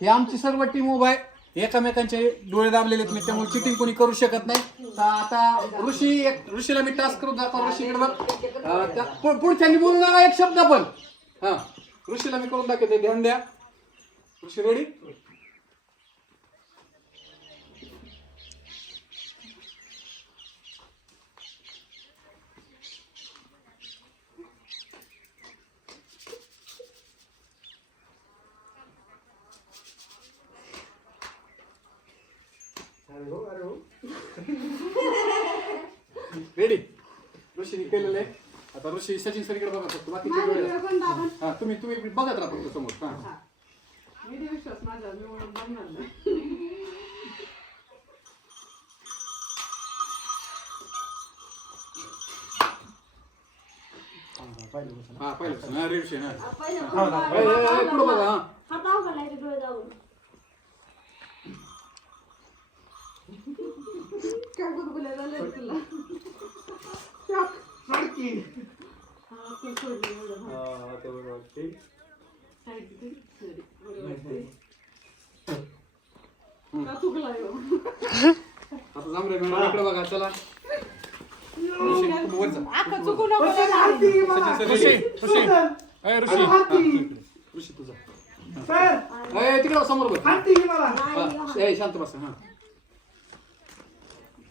हे आमची सर्व टीम उभा आहे. एकमेकांचे डोळे दाबलेले आहेत मी त्यामुळे चिटिंग कोणी करू शकत नाही. तर आता ऋषी एक ऋषीला मी टास्क करून दाखवा ऋषीकडे बघ. पुढच्यांनी बोलू नका एक शब्द पण. हा ऋषीला मी करून दाखवते ध्यान द्या. ऋषी रेडी रेडी ऋषीने केलेलं आहे आता ऋषी सचिन सरीकडे बघा फक्त बाकीचे डोळे दाबा. हा तुम्ही तुम्ही बघत राहा फक्त समोर हा विश्वास माझा मी म्हणून बघणार नाही हा पाहिलं हा ऋषी हा ए, पुढं बघा हा हातावर घालायचे डोळे जाऊन काय गुदगुल्या झाल्या तुला हा तू सोडली एवढं हा. साईड दे. Sorry. बरोबर ते. का चुकला ह्यो? आता मॅडम इकडे बघा चला ऋषी तू वर जा. आता चुकू नको बघा. सचिन सर ऋषी ऋषी ए, ऋषी हा, तू इकडे. ऋषी तुझा ए तिकडे बघ, समोर बघ हा, ए शांत बस हा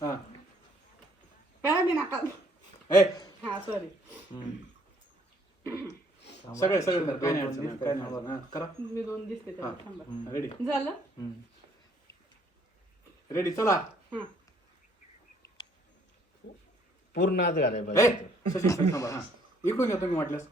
हा. नका हा सॉरी सगळे सगळे धर, काही नाही अडचण नाही, काही नाही अडचण. हा, करा. मी दोन दिसते त्याला थांबा. रेडी झालं? रेडी चला. हा. पूर्ण आत घालाय ए पाहिजे. सचिन सर थांबा. हा. इकडून या तुम्ही वाटल्यास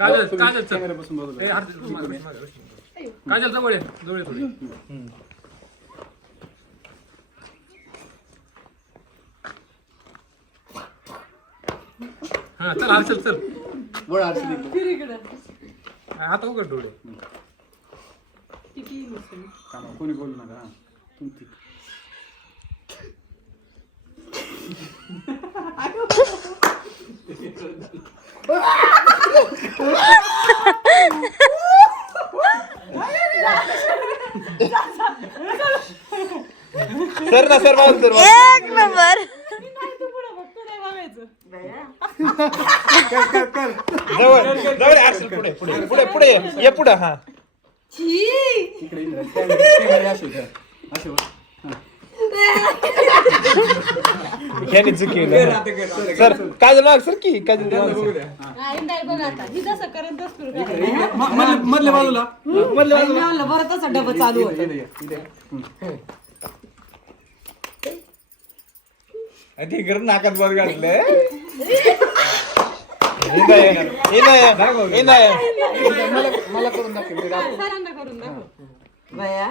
काजल काजल चल. कॅमेऱ्यापासून बाजूला. ए, हात- मागे, मागे. काजल जवळ ये जवळ ये थोडी. हा चल हर्षल चल. वळ आरशी इकडे. फिर इकडं. आता उघड डोळे. किती नसेल थांबा, कोणी बोलू नका हा. तुमची सर ना सर बाजू सर एक नंबर पुढं बघ तू नाही बघायचं कर कर कर जवळ जवळ असेल पुढे पुढे पुढे पुढे ये. पुढे हा इकडे इकडे. हा. ह्याने चूक सर काजल माग? सर की. हा. नाही बघ आता. ही जसं करत तसं करू. इकडे, इकडे. म- मधल्या मधल्या बाजूला. बरं तसा डबा चालू. ते नाकात बस घातलंय. हे नाही हे नाही हे नाही मला मला करून दाखव. सरांना करून दाखव. बया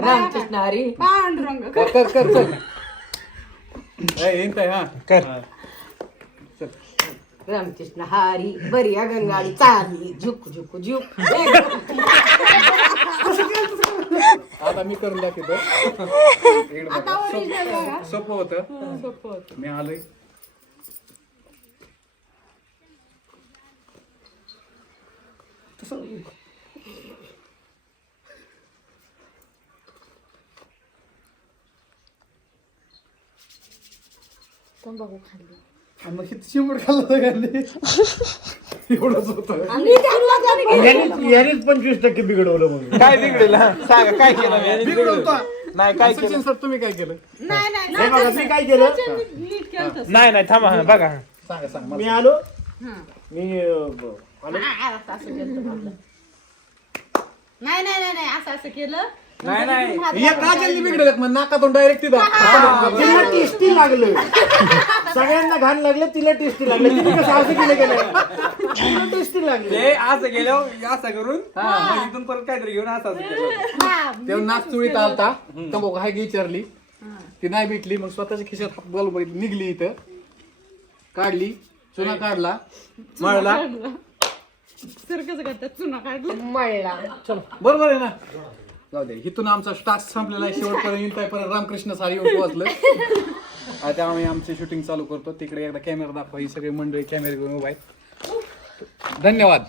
रामकृष्ण हरी. पांडुरंग कर कर. कर चल. ए, येईन ताई, हा. कर. रामकृष्ण हरी बरी गंगाळी चाली झुक झुक झुक. आता मी करून दाखवतो इकडे बघा. आता बघा सोपं होतं. सोपं होतं. मी आलोय. तंबाखू खाल्ली. आणि मग किती चिमट खाल्लं गांधी एवढंच होतं. यानेच पंचवीस टक्के बिघडवलं मग. काय बिघडेल हा? सांगा काय केलं? मी? नाही काय केलं? सचिन सर तुम्ही काय केलं? नाही नाही हे बघा मी काय केलं? नीट केलं तसं. नाही नाही थांबा हा, बघा. सांगा सांगा मी. आलो. हा. मी अं, ब- आलो. नाही नाही असं असं केलं. नाही नाही. एक काजलनी बिघडलं मग नाकातून डायरेक्ट तिथं. तिला टेस्टी लागलं. सगळ्यांना घाण लागलं तिला टेस्टी लागलं. तिने कसं असं केलं गेलं तिला टेस्टी लागलं. ते असं गेल्यावर असं करून मग इथून परत काहीतरी घेऊन असं असं केलं. तेव्हा नाच चुळीत आलता. तंबाखू हाय की विचारली. ती नाही भेटली मग स्वतःच्या खिशात हात घालून बघितली, निघली इथं. काढली चुना काढला. मळला. सर्कस करतात चुना काढला. मळला. बरोबर आहे ना? जाऊ दे इथून आमचा स्टार्ट संपलेला आहे शेवटपर्यंत. येईल काय रामकृष्ण सारी येऊन पोहोचलं. आता आम्ही आमची शूटिंग चालू करतो. तिकडे एकदा कॅमेरा दाखवा. ही सगळी मंडळी कॅमेरे घेऊन उभा आहेत. धन्यवाद.